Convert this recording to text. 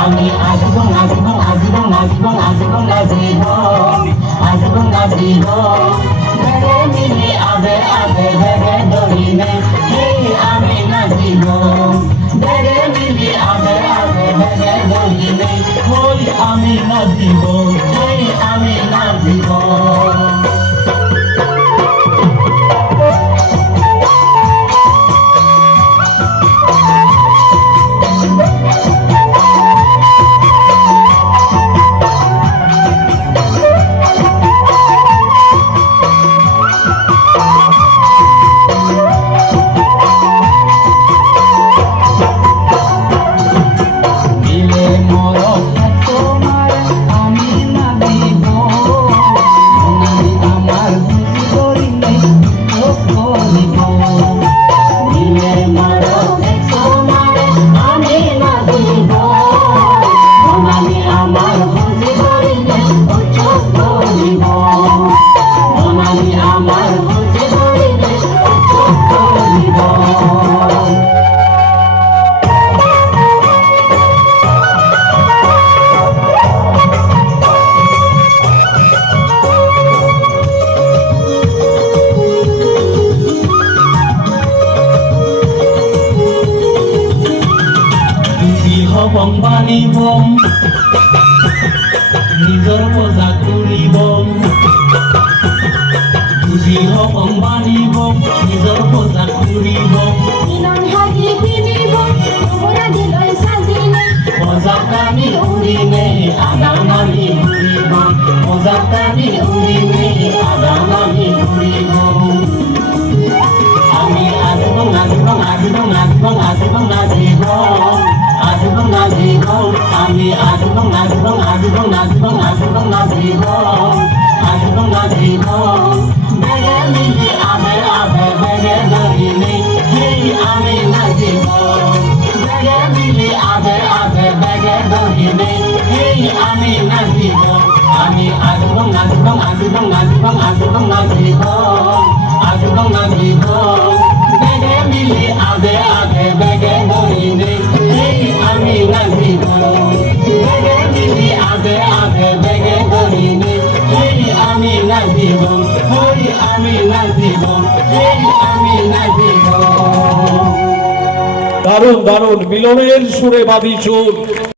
আমি আসবো নাচবো আসবো নাচবো নাচবো নাচবো আসবো নাচবো বেড়ে মিলে আবে আবে বেড়ে দড়িনে আমি নাচবো বেড়ে মিলে আবে আবে বেড়ে দড়িনে ওই আমি নাচবো আমি নাচবো হবং বানিবং নিজর মজা করিবং বুঝি হবং বানিবং নিজর মজা করিবং মিলন হাগি বিনিবং তোমরা দিলই সাজিনে মজাকানি উড়িনে আদানানি উড়িবং মজাকানি উড়িনে আদানানি উড়িবং আমি আসবং আসবং আসবং আসবং আসবং নাচিবং আসবং নাচিবং আমি আসবং আসবং আসবং আসবং আসবং নাচিবং আসবং নাচিবং বেগে মিলে আবে আবে বেগে দড়িনে আমি নাচিবং বেগে মিলে আবে আবে বেগে দড়িনে আমি নাচিবং আমি আসবং আসবং আসবং আসবং আসবং নাচিবং আসবং নাচিবং বেগে মিলে আবে আবে বেগে দড়িনে আমি নাচিবং বেগে মিলে আবে আবে বেগে দড়িনে আমি নাচিবং আমি নাচিবং আমি নাচিবং। দারুণ দারুণ মিলনের সুরে বাঁধি চুল।